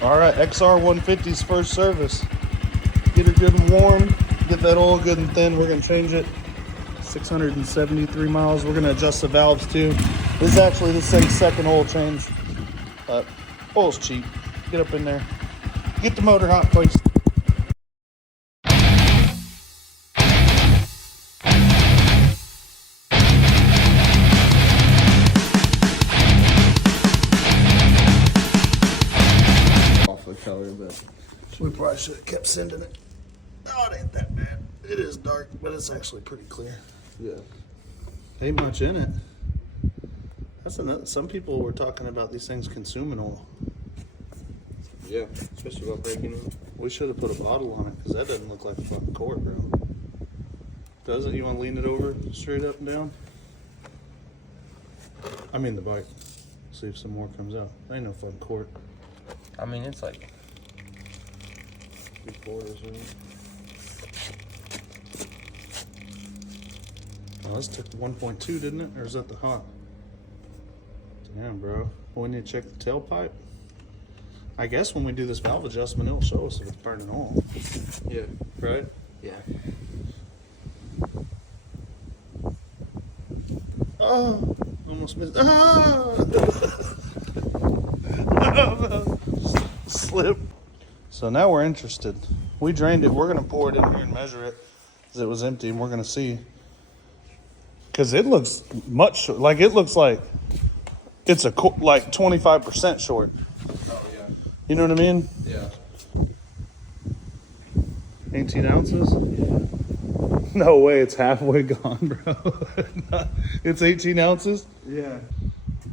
All right, XR150's first service. Get her good and warm. Get that oil good and thin. We're gonna change it. 673 miles. We're gonna adjust the valves too. This is actually this thing's second oil change. Oil's cheap. Get up in there. Get the motor hot, please. Color, but We probably should have kept sending it. Oh, it ain't that bad. It is dark, but it's actually pretty clear. yeah. Ain't much in it. That's another. Some people were talking about these things consuming oil. Yeah, especially while breaking them. We should have put a bottle on it because that doesn't look like a fucking quart, bro. Does it? You want to lean it over straight up and down? I mean the bike. See if some more comes out. Ain't no fucking quart. I mean, it's like 3/4 or something. Oh, this took 1.2, didn't it? Or is that the hot? Damn, bro. Well, we need to check the tailpipe. I guess when we do this valve adjustment, it'll show us if it's burning oil. Yeah. Right? Yeah. Oh, almost missed. Ah! Slip. So now we're interested. We drained it. We're going to pour it in here and measure it because it was empty, and we're going to see. Because it looks much like it looks like it's like 25% short. Oh, yeah. You know what I mean? Yeah. 18 ounces? No way, it's halfway gone, bro. It's 18 ounces? Yeah.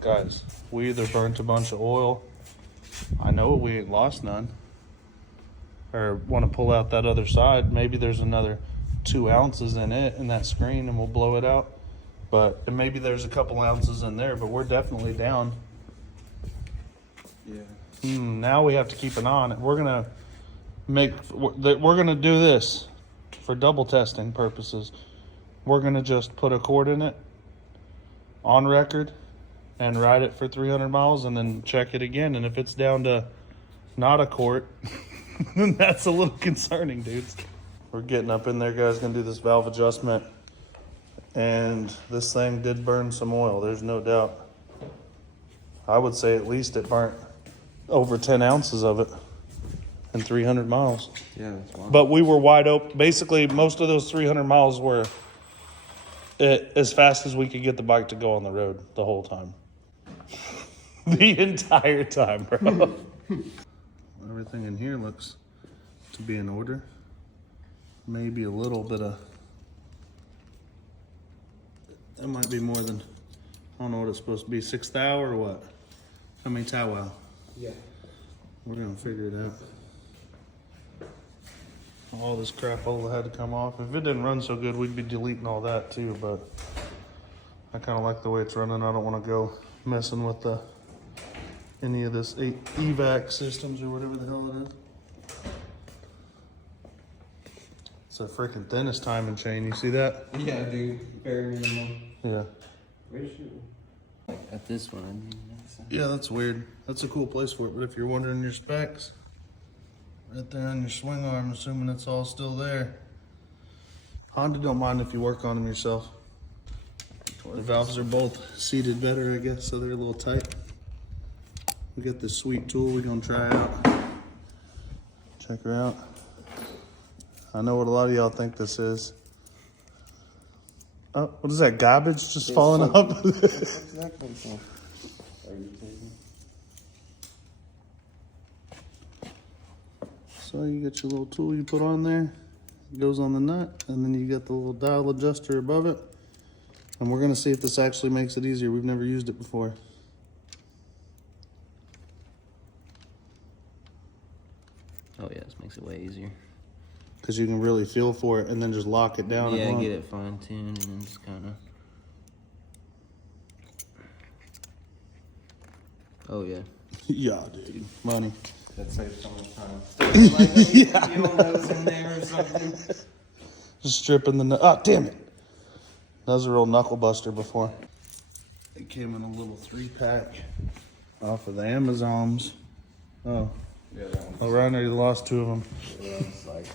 Guys, we either burnt a bunch of oil. I know we ain't lost none. Or want to pull out that other side. Maybe there's another 2 ounces in it, in that screen, and we'll blow it out. But and maybe there's a couple ounces in there, but we're definitely down. Yeah. Now we have to keep an eye on it. We're gonna do this for double testing purposes. We're gonna just put a quart in it on record and ride it for 300 miles and then check it again. And if it's down to not a quart, then that's a little concerning, dudes. We're getting up in there, guys. Gonna do this valve adjustment. And this thing did burn some oil, there's no doubt. I would say at least it burnt over 10 ounces of it in 300 miles. Yeah, that's wild. But we were wide open. Basically, most of those 300 miles were as fast as we could get the bike to go on the road the whole time. The entire time, bro. Everything in here looks to be in order. Maybe a little bit of... That might be more than... I don't know what it's supposed to be. 6 thou or what? How many thou wow? Yeah. We're gonna figure it out. All this crapola had to come off. If it didn't run so good, we'd be deleting all that too, but I kind of like the way it's running. I don't want to go messing with any of this evac systems or whatever the hell it is. It's the freaking thinnest timing chain. You see that? Yeah, dude. Very minimal. Yeah. Where's your... At this one, I mean. Yeah, that's weird. That's a cool place for it, but if you're wondering your specs, right there on your swing arm, assuming it's all still there. Honda don't mind if you work on them yourself. The valves are both seated better, I guess, so they're a little tight. We got this sweet tool we're gonna try out. Check her out. I know what a lot of y'all think this is. Oh, what is that, garbage just falling up? What's that come from? Are you taking? So you got your little tool you put on there. It goes on the nut, and then you got the little dial adjuster above it. And we're gonna see if this actually makes it easier. We've never used it before. Oh yeah, this makes it way easier. Because you can really feel for it and then just lock it down. Yeah, get it fine tuned and then just kind of. Oh yeah. Yeah, dude. Money. That saves so much time. Like, Yeah. fuel nose in there or something. Just stripping the nut. Oh, damn it. That was a real knuckle buster before. It came in a little 3-pack off of the Amazons. Oh, Yeah, that one. Oh, Ryan already lost 2 of them. Yeah, it's like.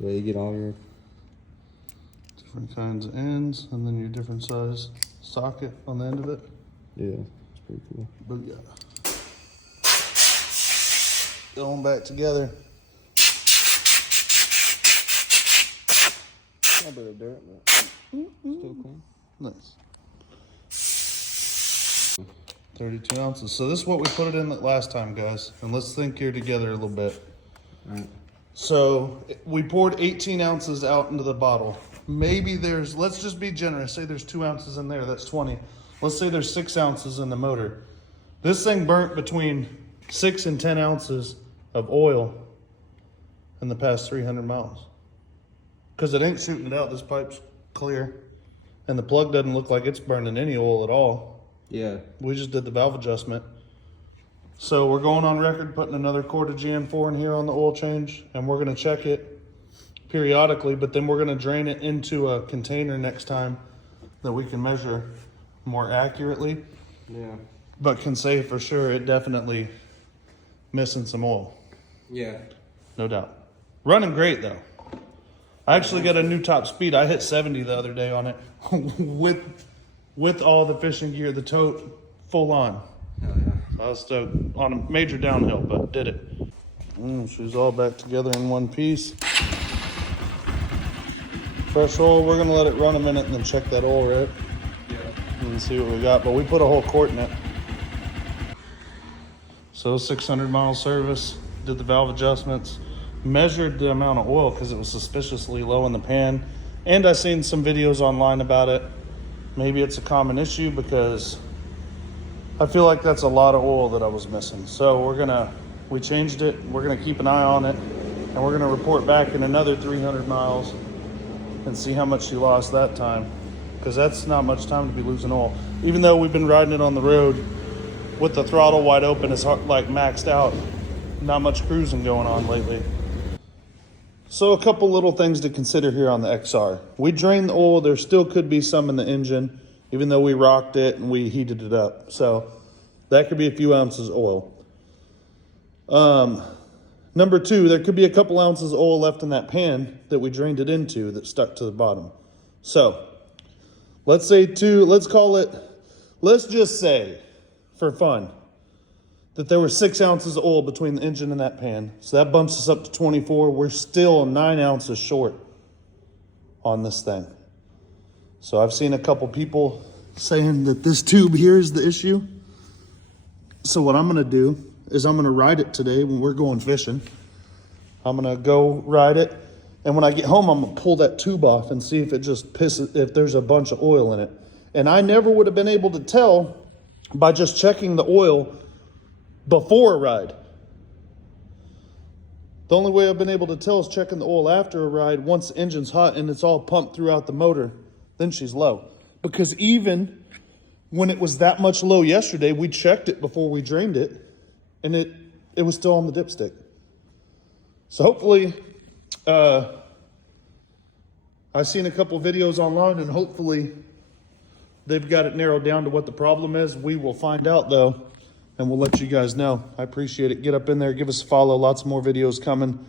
Yeah, you get all your. Different kinds of ends, and then your different size socket on the end of it. Yeah, it's pretty cool. But yeah. Going back together. A bit of dirt, but still clean. Nice. 32 ounces. So this is what we put it in last time, guys. And let's think here together a little bit. All right. So we poured 18 ounces out into the bottle. Maybe there's, let's just be generous. Say there's 2 ounces in there, that's 20. Let's say there's 6 ounces in the motor. This thing burnt between 6 and 10 ounces of oil in the past 300 miles. Because it ain't shooting it out, this pipe's clear. And the plug doesn't look like it's burning any oil at all. Yeah. We just did the valve adjustment. So we're going on record putting another quart of GN4 in here on the oil change, and we're gonna check it periodically, but then we're gonna drain it into a container next time that we can measure more accurately. Yeah. But can say for sure it definitely missing some oil. Yeah. No doubt. Running great though. I actually got a new top speed. I hit 70 the other day on it with all the fishing gear, the tote, full on. Hell yeah. I was stoked on a major downhill, but did it. She's all back together in one piece. Fresh oil, we're gonna let it run a minute and then check that oil, right? Yeah. And see what we got, but we put a whole quart in it. So 600 mile service, did the valve adjustments, measured the amount of oil because it was suspiciously low in the pan. And I seen some videos online about it. Maybe it's a common issue because I feel like that's a lot of oil that I was missing. So we changed it. We're gonna keep an eye on it, and we're gonna report back in another 300 miles and see how much she lost that time. Because that's not much time to be losing oil. Even though we've been riding it on the road with the throttle wide open, it's like maxed out. Not much cruising going on lately. So a couple little things to consider here on the XR. We drained the oil. There still could be some in the engine, even though we rocked it and we heated it up. So that could be a few ounces of oil. Number 2, there could be a couple ounces of oil left in that pan that we drained it into that stuck to the bottom. So let's just say for fun that there were 6 ounces of oil between the engine and that pan. So that bumps us up to 24. We're still 9 ounces short on this thing. So I've seen a couple people saying that this tube here is the issue. So what I'm gonna do is I'm gonna ride it today when we're going fishing. I'm gonna go ride it. And when I get home, I'm gonna pull that tube off and see if it just pisses, if there's a bunch of oil in it. And I never would have been able to tell by just checking the oil before a ride. The only way I've been able to tell is checking the oil after a ride once the engine's hot and it's all pumped throughout the motor. Then she's low. Because even when it was that much low yesterday, we checked it before we drained it and it was still on the dipstick. So hopefully, I've seen a couple videos online and hopefully they've got it narrowed down to what the problem is. We will find out though, and we'll let you guys know. I appreciate it. Get up in there, give us a follow. Lots more videos coming.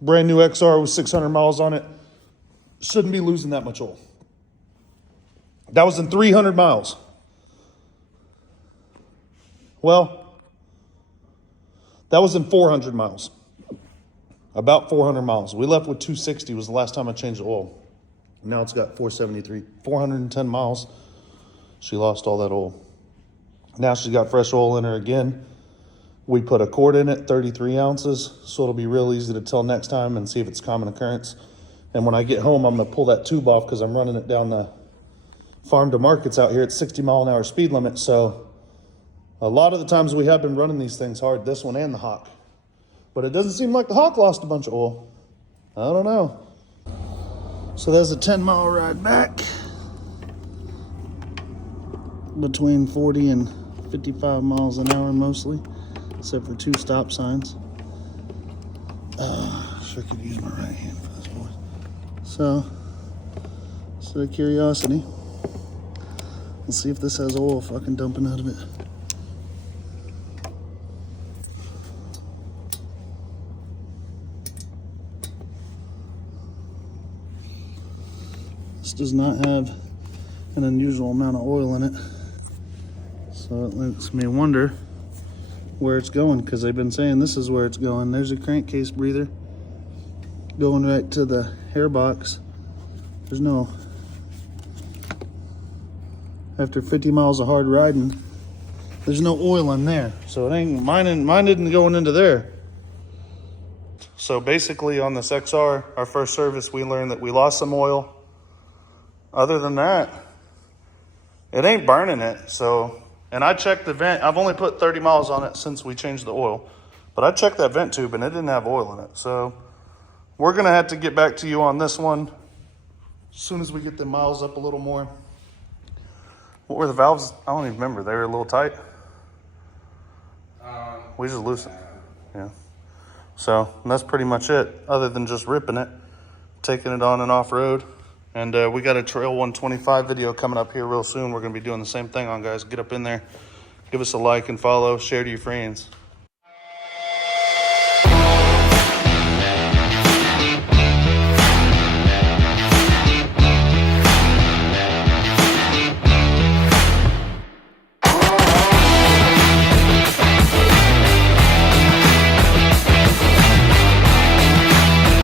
Brand new XR with 600 miles on it. Shouldn't be losing that much oil. That was in 300 miles. Well, that was in 400 miles. About 400 miles. We left with 260 was the last time I changed the oil. Now it's got 473. 410 miles. She lost all that oil. Now she's got fresh oil in her again. We put a quart in it, 33 ounces. So it'll be real easy to tell next time and see if it's common occurrence. And when I get home, I'm going to pull that tube off because I'm running it down the farm to markets out here at 60 mile an hour speed limit. So a lot of the times we have been running these things hard, this one and the Hawk. But it doesn't seem like the Hawk lost a bunch of oil. I don't know. So there's a 10-mile ride back. Between 40 and 55 miles an hour mostly, except for 2 stop signs. Sure could use my right hand for this one. So, just out of curiosity, let's see if this has oil fucking dumping out of it. This does not have an unusual amount of oil in it. So it makes me wonder where it's going, because they've been saying this is where it's going. There's a crankcase breather going right to the hair box. There's no, after 50 miles of hard riding, there's no oil in there. So it ain't, mine isn't going into there. So basically on this XR, our first service, we learned that we lost some oil. Other than that, it ain't burning it. So, and I checked the vent. I've only put 30 miles on it since we changed the oil, but I checked that vent tube and it didn't have oil in it. So we're gonna have to get back to you on this one as soon as we get the miles up a little more. What were the valves? I don't even remember. They were a little tight. We just loosened. Yeah. So that's pretty much it, other than just ripping it, taking it on and off road. And we got a Trail 125 video coming up here real soon. We're going to be doing the same thing on, guys. Get up in there, give us a like and follow, share to your friends.